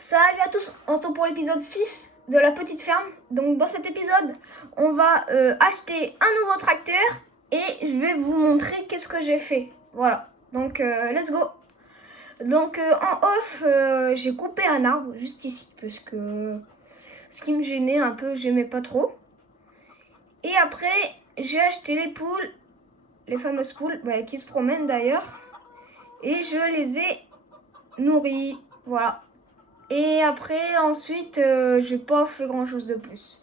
Salut à tous, on se retrouve pour l'épisode 6 de la petite ferme. Donc dans cet épisode, on va acheter un nouveau tracteur et je vais vous montrer qu'est-ce que j'ai fait. Voilà, donc let's go. Donc en off, j'ai coupé un arbre juste ici parce que ce qui me gênait un peu, j'aimais pas trop. Et après, j'ai acheté les poules, les fameuses poules qui se promènent d'ailleurs. Et je les ai nourries, voilà. Et après, ensuite, j'ai pas fait grand chose de plus.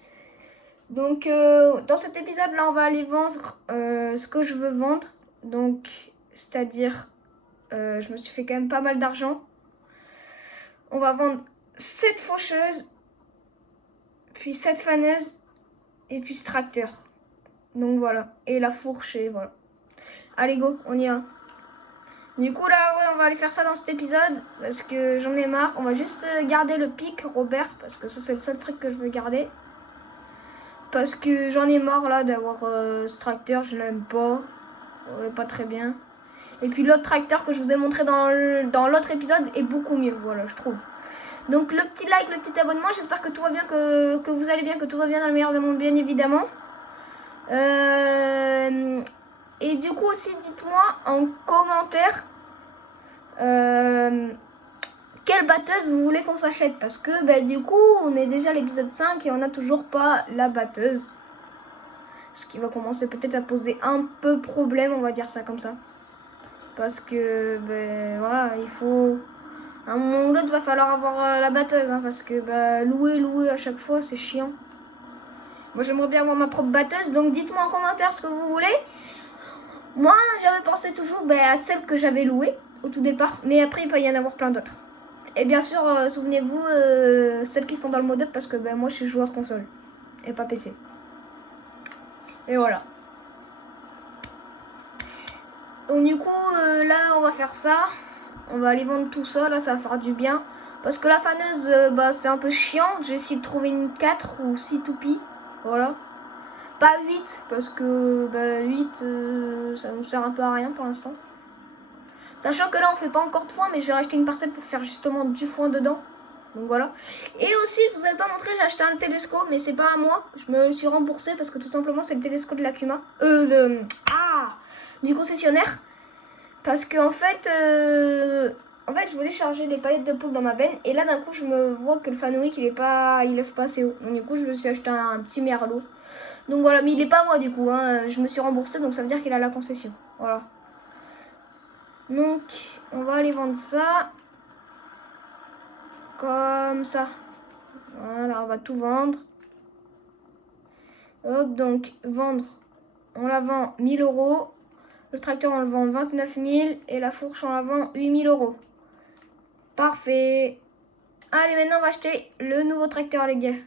Donc, dans cet épisode-là, on va aller vendre ce que je veux vendre. Donc, c'est-à-dire, je me suis fait quand même pas mal d'argent. On va vendre 7 faucheuses, puis 7 faneuses, et puis ce tracteur. Donc voilà, et la fourche, et voilà. Allez, go, on y va. Du coup, là, ouais, on va aller faire ça dans cet épisode, parce que j'en ai marre. On va juste garder le pic, Robert, parce que ça, c'est le seul truc que je veux garder. Parce que j'en ai marre là d'avoir ce tracteur, je l'aime pas. Pas très bien. Et puis l'autre tracteur que je vous ai montré dans l'autre épisode est beaucoup mieux, voilà, je trouve. Donc le petit like, le petit abonnement, j'espère que tout va bien, que vous allez bien, que tout va bien dans le meilleur des mondes, bien évidemment. Et du coup aussi, dites-moi en commentaire quelle batteuse vous voulez qu'on s'achète. Parce que du coup, on est déjà à l'épisode 5 et on n'a toujours pas la batteuse. Ce qui va commencer peut-être à poser un peu problème, on va dire ça comme ça. Parce que, voilà, il faut... À un moment ou l'autre, va falloir avoir la batteuse, hein, parce que louer à chaque fois, c'est chiant. Moi, j'aimerais bien avoir ma propre batteuse, donc dites-moi en commentaire ce que vous voulez. Moi, j'avais pensé toujours à celle que j'avais louée au tout départ, mais après, il peut y en avoir plein d'autres. Et bien sûr, souvenez-vous, celles qui sont dans le mode up, parce que moi, je suis joueur console, et pas PC. Et voilà. Donc du coup, là, on va faire ça. On va aller vendre tout ça, là, ça va faire du bien. Parce que la faneuse, c'est un peu chiant. J'ai essayé de trouver une 4 ou 6 toupies. Voilà. Pas 8, parce que 8, ça nous sert un peu à rien pour l'instant. Sachant que là, on fait pas encore de foin, mais je vais racheter une parcelle pour faire justement du foin dedans. Donc voilà. Et aussi, je vous avais pas montré, j'ai acheté un télescope, mais c'est pas à moi. Je me suis remboursé parce que tout simplement, c'est le télescope de la Cuma. Du concessionnaire. Parce que en fait, je voulais charger les palettes de poules dans ma benne. Et là, d'un coup, je me vois que le Fanoïc, il lève pas assez haut. Donc du coup, je me suis acheté un petit merlot. Donc voilà, mais il est pas à moi du coup. Hein. Je me suis remboursé, donc ça veut dire qu'il a la concession. Voilà. Donc, on va aller vendre ça. Comme ça. Voilà, on va tout vendre. Hop, donc, vendre. On la vend 1000 euros. Le tracteur, on le vend 29 000. Et la fourche, on la vend 8 000 euros. Parfait. Allez, maintenant, on va acheter le nouveau tracteur, les gars.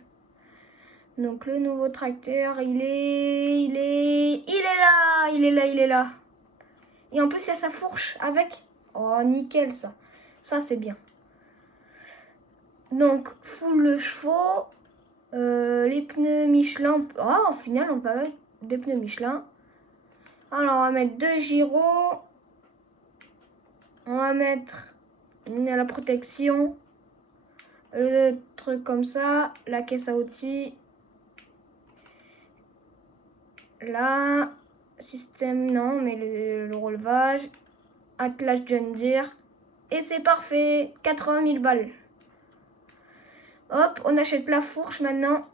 Donc, le nouveau tracteur, il est là. Il est là. Et en plus, il y a sa fourche avec. Oh, nickel, ça. Ça, c'est bien. Donc, full le chevaux. Les pneus Michelin. Oh, au final, on peut avoir des pneus Michelin. Alors, on va mettre 2 gyros. On va mettre la protection. Le truc comme ça. La caisse à outils. Là. Système, non, mais le relevage. Attelage John Deere. Et c'est parfait. 80 000 balles. Hop, on achète la fourche maintenant.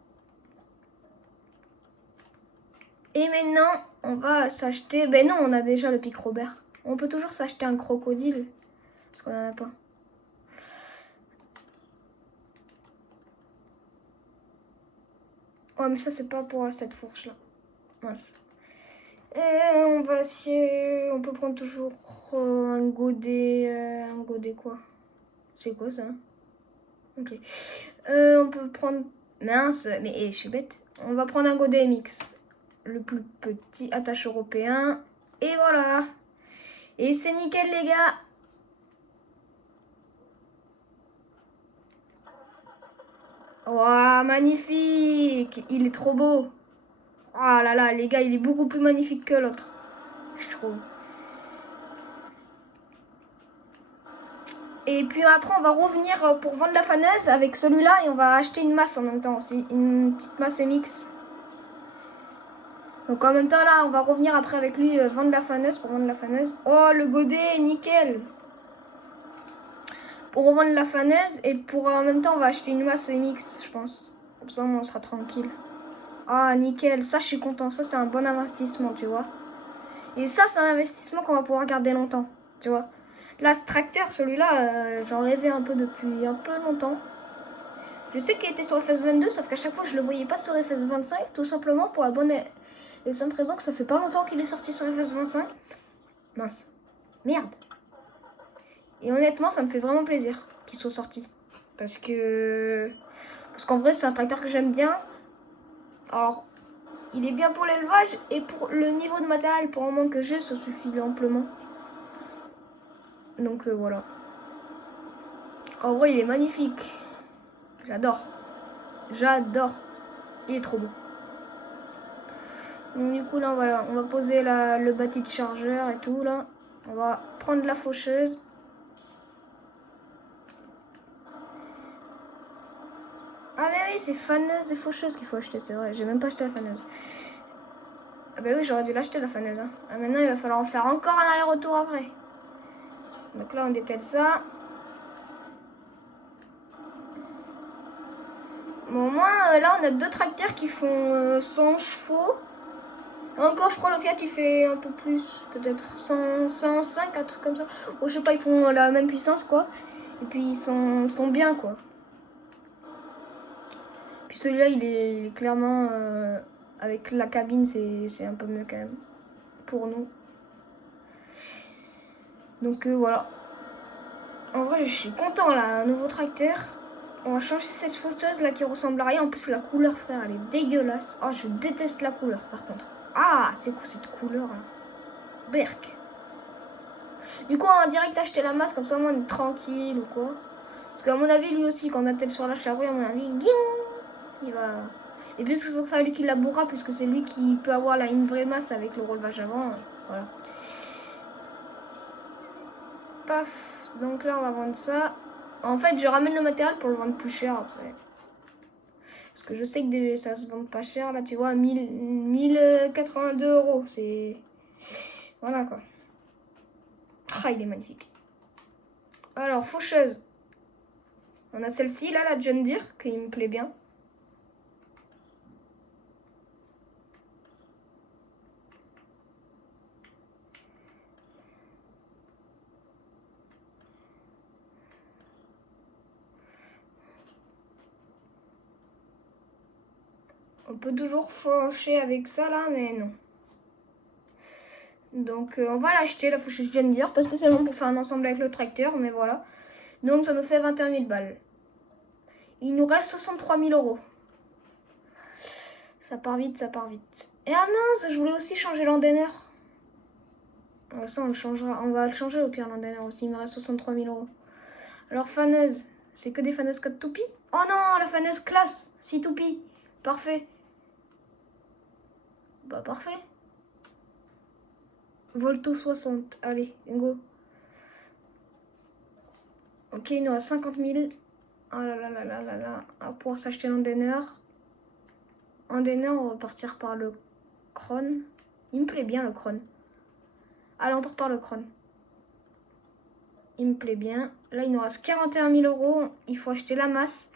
Et maintenant, on va s'acheter... Ben non, on a déjà le pic Robert. On peut toujours s'acheter un crocodile. Parce qu'on n'en a pas. Ouais, mais ça, c'est pas pour cette fourche-là. Mince. Et on va essayer... On peut prendre toujours un godet... un godet quoi? C'est quoi ça? Ok. On peut prendre... Mince, mais je suis bête. On va prendre un godet MX. Le plus petit, attache européen. Et voilà. Et c'est nickel, les gars. Waouh, magnifique. Il est trop beau. Oh là là, les gars, il est beaucoup plus magnifique que l'autre, je trouve. Et puis après, on va revenir pour vendre la faneuse avec celui-là et on va acheter une masse en même temps aussi. Une petite masse MX. Donc en même temps, là, on va revenir après avec lui vendre la faneuse pour vendre la faneuse. Oh, le godet, nickel! Pour revendre la faneuse et pour en même temps, on va acheter une masse MX, je pense. Comme ça, on sera tranquille. Ah, nickel. Ça, je suis content. Ça, c'est un bon investissement, tu vois. Et ça, c'est un investissement qu'on va pouvoir garder longtemps, tu vois. Là, ce tracteur, celui-là, j'en rêvais un peu depuis un peu longtemps. Je sais qu'il était sur FS22, sauf qu'à chaque fois, je le voyais pas sur FS25, tout simplement pour la bonne et simple raison que ça fait pas longtemps qu'il est sorti sur FS25. Mince. Merde. Et honnêtement, ça me fait vraiment plaisir qu'il soit sorti. Parce qu'en vrai, c'est un tracteur que j'aime bien. Alors, il est bien pour l'élevage et pour le niveau de matériel pour le moment que j'ai, ça suffit amplement. Donc voilà. En vrai, il est magnifique. J'adore. J'adore. Il est trop beau. Donc du coup, là, voilà, on va poser le bâti de chargeur et tout, là. On va prendre la faucheuse. Ah mais oui, c'est faneuse et faucheuse qu'il faut acheter, c'est vrai. J'ai même pas acheté la faneuse. Ah bah oui, j'aurais dû l'acheter la faneuse. Hein. Ah, maintenant, il va falloir en faire encore un aller-retour après. Donc là, on détale ça. Bon, au moins, là, on a deux tracteurs qui font 100 chevaux. Encore, je crois, le Fiat, il fait un peu plus, peut-être 105, un truc comme ça. Oh, je sais pas, ils font la même puissance, quoi. Et puis, ils sont bien, quoi. Puis celui-là, il est clairement, avec la cabine, c'est un peu mieux quand même, pour nous. Donc, voilà. En vrai, je suis content, là, un nouveau tracteur. On va changer cette faucheuse, là, qui ressemble à rien. En plus, la couleur, frère, elle est dégueulasse. Oh, je déteste la couleur, par contre. Ah, c'est quoi cette couleur, là? Berk. Du coup, on va direct acheter la masse, comme ça, on est tranquille ou quoi. Parce qu'à mon avis, lui aussi, quand on attelle sur la charrue, à mon avis, il va... Et puisque ce sera lui qui labourera, puisque c'est lui qui peut avoir là une vraie masse avec le relevage avant, voilà. Paf. Donc là, on va vendre ça. En fait, je ramène le matériel pour le vendre plus cher après. Parce que je sais que ça se vend pas cher, là, tu vois, 1082 €. C'est... Voilà, quoi. Ah, il est magnifique. Alors, faucheuse. On a celle-ci, là, la John Deere, qui me plaît bien. On peut toujours faucher avec ça, là, mais non. Donc, on va l'acheter, la faucheuse John Deere. Pas spécialement pour faire un ensemble avec le tracteur, mais voilà. Donc, ça nous fait 21 000 balles. Il nous reste 63 000 €. Ça part vite, ça part vite. Et ah mince, je voulais aussi changer l'anteneur. Ça, on le changera. On va le changer au pire, l'anteneur aussi. Il me reste 63 000 €. Alors, faneuse. C'est que des faneuses 4 toupies. Oh non, la faneuse classe. 6 toupies. Parfait. Bah, parfait. Volto 60. Allez, go. Ok, il nous reste 50 000. Oh là là là là là là. On va pouvoir s'acheter l'anteneur. Anteneur, on va partir par le Krone. Il me plaît bien le Krone. Allez, on part par le Krone. Il me plaît bien. Là, il nous reste 41 000 €. Il faut acheter la masse.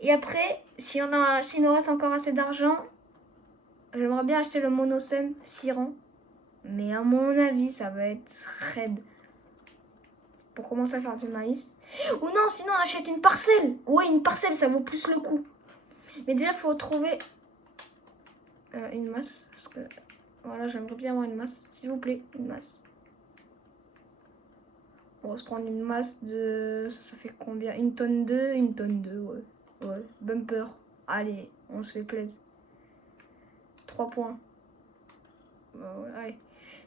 Et après, s'il nous reste encore assez d'argent, j'aimerais bien acheter le Monosem Siran. Mais à mon avis, ça va être raide. Pour commencer à faire du maïs. Ou non, sinon on achète une parcelle. Ouais, une parcelle, ça vaut plus le coup. Mais déjà, il faut trouver une masse. Parce que, voilà, j'aimerais bien avoir une masse. S'il vous plaît, une masse. On va se prendre une masse de... Ça fait combien? Une tonne 2, ouais. Ouais, bumper. Allez, on se fait plaisir. 3 points. Ouais, allez,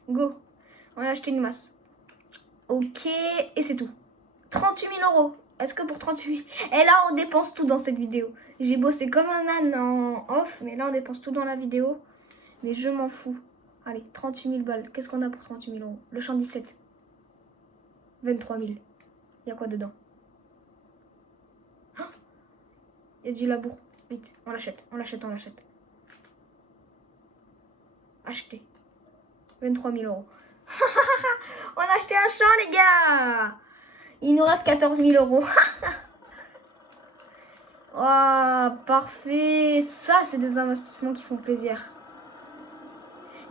go. On a acheté une masse. Ok, et c'est tout. 38 000 €. Est-ce que pour 38 000... Et là, on dépense tout dans cette vidéo. J'ai bossé comme un âne en off, mais là, on dépense tout dans la vidéo. Mais je m'en fous. Allez, 38 000 balles. Qu'est-ce qu'on a pour 38 000 €? Le champ 17. 23 000. Il y a quoi dedans? Oh, il y a du labour. Vite, on l'achète, on l'achète, on l'achète. Acheter. 23 000 euros. On a acheté un champ, les gars. Il nous reste 14 000 euros. Oh, parfait. Ça, c'est des investissements qui font plaisir.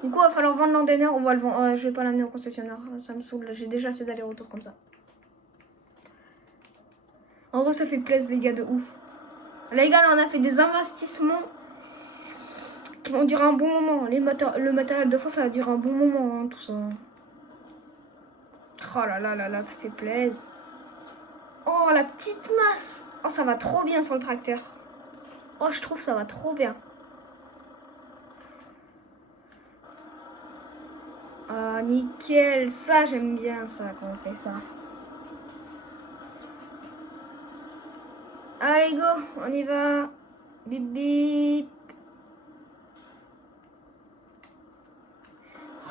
Du coup, il va falloir vendre l'anteneur. On va le vendre. Je vais pas l'amener au concessionnaire. Ça me saoule. J'ai déjà assez d'allers-retours comme ça. En gros, ça fait plaisir, les gars, de ouf. Les gars, là, on a fait des investissements qui vont durer un bon moment. Le matériel de fois, ça va durer un bon moment, hein, tout ça. Oh là là là là, ça fait plaisir. Oh, la petite masse. Oh, ça va trop bien sur le tracteur. Oh, je trouve ça va trop bien. Ah, nickel. Ça, j'aime bien ça quand on fait ça. Allez, go, on y va. Bip bip.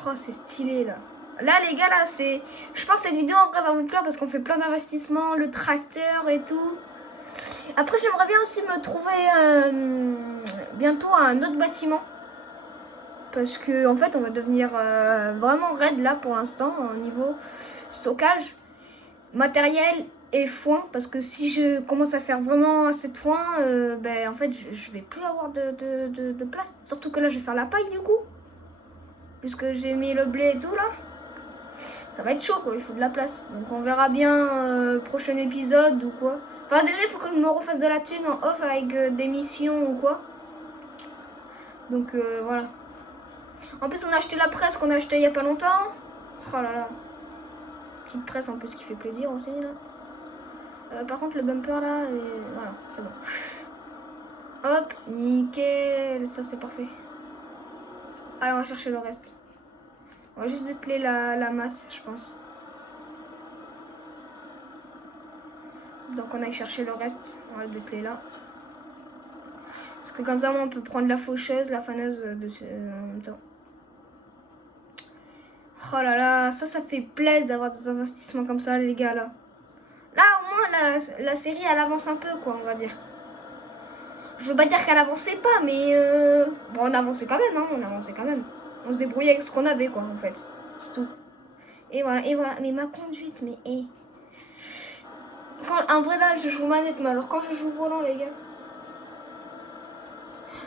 Oh, c'est stylé là. Là, les gars, là, c'est... Je pense que cette vidéo, en vrai, va vous plaire parce qu'on fait plein d'investissements, le tracteur et tout. Après, j'aimerais bien aussi me trouver bientôt un autre bâtiment. Parce que, en fait, on va devenir vraiment raide là pour l'instant, au niveau stockage, matériel et foin. Parce que si je commence à faire vraiment assez de foin, ben, en fait, je vais plus avoir de place. Surtout que là, je vais faire la paille du coup. Puisque j'ai mis le blé et tout là. Ça va être chaud quoi, il faut de la place. Donc on verra bien prochain épisode ou quoi. Enfin déjà il faut que je me refasse de la thune en off avec des missions ou quoi. Donc voilà. En plus on a acheté la presse qu'on a acheté il y a pas longtemps. Oh là là. Petite presse en plus qui fait plaisir aussi là. Par contre le bumper là, voilà, c'est bon. Hop, nickel, ça c'est parfait. Allez on va chercher le reste. On va juste dételer la masse je pense. Donc on aille chercher le reste, on va le dételer là. Parce que comme ça on peut prendre la faucheuse, la faneuse en même temps. Oh là là, ça fait plaisir d'avoir des investissements comme ça les gars là. Là au moins la série elle avance un peu quoi on va dire. Je veux pas dire qu'elle avançait pas mais bon on avançait quand même hein, on avançait quand même. On se débrouillait avec ce qu'on avait quoi en fait. C'est tout. Et voilà, mais ma conduite mais en vrai là je joue manette mais alors quand je joue volant les gars.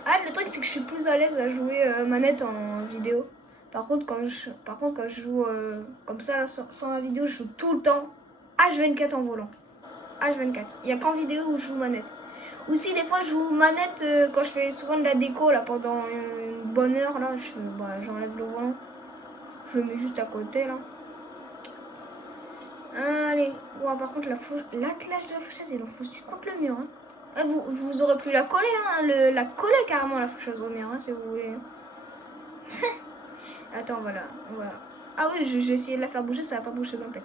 Ah le truc c'est que je suis plus à l'aise à jouer manette en vidéo. Par contre quand je joue comme ça là, sans la vidéo je joue tout le temps H24 en volant. H24. Il n'y a qu'en vidéo où je joue manette. Ou si des fois je joue manette quand je fais souvent de la déco là pendant une bonne heure là, j'enlève le volant. Je le mets juste à côté là. Allez. Ouais, par contre l'attelage de la faucheuse il en foutu contre le mur. Hein. Vous aurez pu la coller, hein, la coller carrément la faucheuse au mur hein, si vous voulez. Attends voilà. Ah oui j'ai essayé de la faire bouger, ça va pas bouger d'un pet.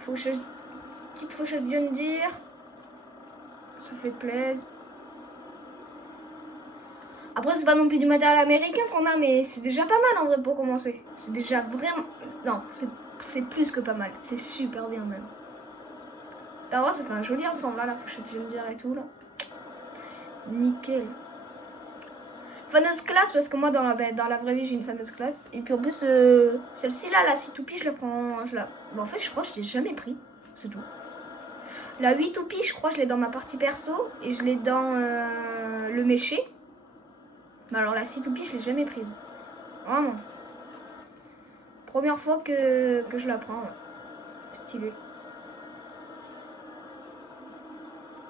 Faucheuse, petite faucheuse John Deere. Ça fait plaisir. Après c'est pas non plus du matériel américain qu'on a mais c'est déjà pas mal en vrai pour commencer. C'est déjà vraiment... Non c'est plus que pas mal. C'est super bien même. D'abord ça fait un joli ensemble là la faucheuse John Deere et tout là. Nickel. Faneuse classe parce que moi dans la vraie vie j'ai une faneuse classe. Et puis en plus celle-ci là, la 6 toupies je la prends... Bon, en fait je crois que je l'ai jamais pris. C'est tout. La 8 toupies je crois que je l'ai dans ma partie perso. Et je l'ai dans le méché. Mais alors la 6 toupies je l'ai jamais prise. Vraiment. Première fois que je la prends. Ouais. Stylé.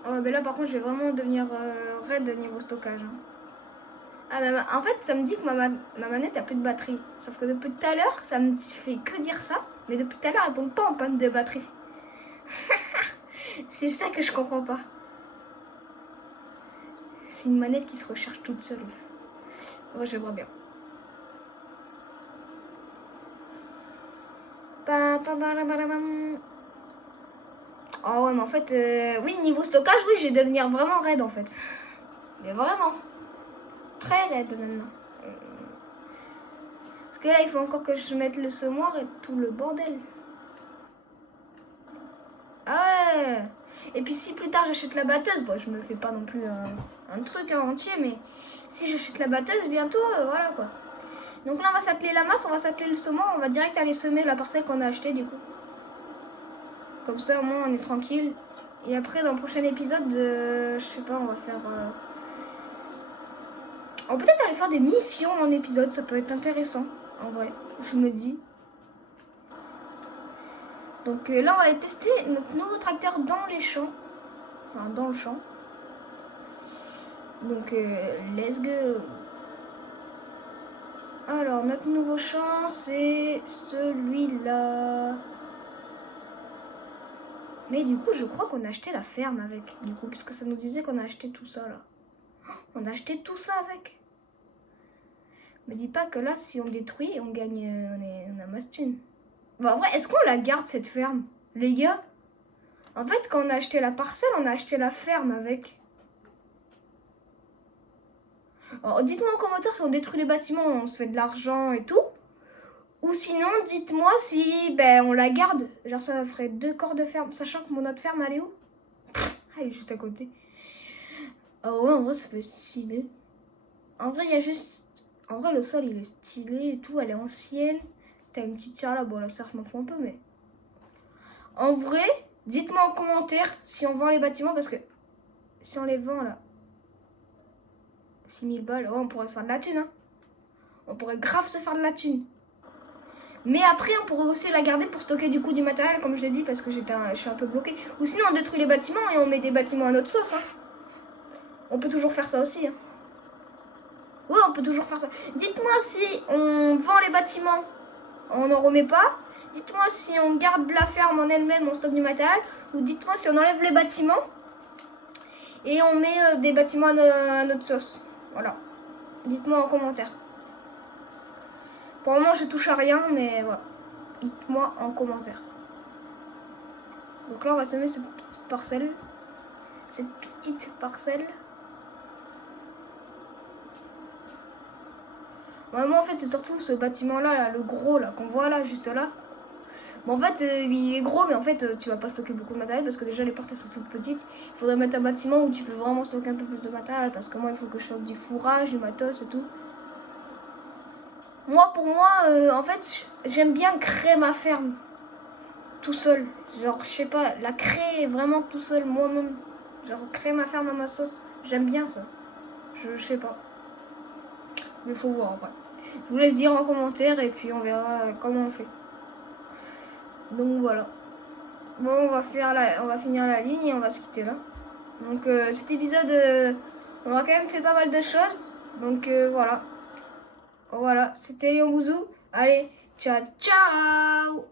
Oh mais là par contre je vais vraiment devenir raide niveau stockage. Hein. Ah, mais en fait, ça me dit que ma manette a plus de batterie. Sauf que depuis tout à l'heure, ça me fait que dire ça. Mais depuis tout à l'heure, elle tombe pas en panne de batterie. C'est ça que je comprends pas. C'est une manette qui se recharge toute seule. Ouais, je vois bien. Oh ouais, mais en fait, oui, niveau stockage, oui, je vais devenir vraiment raide en fait. Mais vraiment. Très raide maintenant. Parce que là il faut encore que je mette le semoir et tout le bordel. Ah ouais. Et puis si plus tard j'achète la batteuse, bon je me fais pas non plus un truc entier, mais si j'achète la batteuse bientôt, voilà quoi. Donc là on va s'atteler la masse, on va s'atteler le saumon, on va direct aller semer la parcelle qu'on a achetée du coup. Comme ça au moins on est tranquille. Et après dans le prochain épisode, je sais pas, on va faire... On va peut-être aller faire des missions en épisode, ça peut être intéressant en vrai, je me dis. Donc là on va aller tester notre nouveau tracteur dans les champs. Enfin dans le champ. Donc let's go. Alors notre nouveau champ c'est celui-là. Mais du coup je crois qu'on a acheté la ferme avec. Du coup puisque ça nous disait qu'on a acheté tout ça là. On a acheté tout ça avec. Me dis pas que là si on détruit on gagne, on a masse thune. Bah en vrai est-ce qu'on la garde cette ferme les gars? En fait quand on a acheté la parcelle on a acheté la ferme avec. Alors dites-moi en commentaire si on détruit les bâtiments on se fait de l'argent et tout. Ou sinon dites-moi si on la garde. Genre ça ferait 2 corps de ferme. Sachant que mon autre ferme elle est où? Elle est juste à côté. Ah ouais en vrai ça fait stylé. En vrai il y a juste... En vrai le sol il est stylé et tout. Elle est ancienne. T'as une petite serre là. Bon la serre je m'en fous un peu mais... En vrai dites-moi en commentaire si on vend les bâtiments parce que... Si on les vend là... 6000 balles. Ouais on pourrait se faire de la thune hein. On pourrait grave se faire de la thune. Mais après, on pourrait aussi la garder pour stocker du coup du matériel, comme je l'ai dit, parce que je suis un peu bloquée. Ou sinon, on détruit les bâtiments et on met des bâtiments à notre sauce. Hein. On peut toujours faire ça aussi. Hein. Oui, on peut toujours faire ça. Dites-moi si on vend les bâtiments, on n'en remet pas. Dites-moi si on garde la ferme en elle-même, on stocke du matériel. Ou dites-moi si on enlève les bâtiments et on met des bâtiments à notre sauce. Voilà. Dites-moi en commentaire. Pour le moment, je touche à rien, mais voilà. Dites-moi en commentaire. Donc là, on va semer cette petite parcelle. Cette petite parcelle. Ouais, moi, en fait, c'est surtout ce bâtiment-là, là, le gros, là, qu'on voit là, juste là. Bon, en fait, il est gros, mais en fait, tu vas pas stocker beaucoup de matériel parce que déjà, les portes, elles sont toutes petites. Il faudrait mettre un bâtiment où tu peux vraiment stocker un peu plus de matériel parce que moi, il faut que je stocke du fourrage, du matos et tout. Moi, pour moi, en fait, j'aime bien créer ma ferme tout seul. Genre, je sais pas, la créer vraiment tout seul, moi-même. Genre, créer ma ferme à ma sauce. J'aime bien ça. Je sais pas. Mais faut voir après. Je vous laisse dire en commentaire et puis on verra comment on fait. Donc voilà. Bon, on va finir la ligne et on va se quitter là. Donc cet épisode, on a quand même fait pas mal de choses. Donc voilà. Voilà, c'était Léon Bouzou. Allez, ciao, ciao!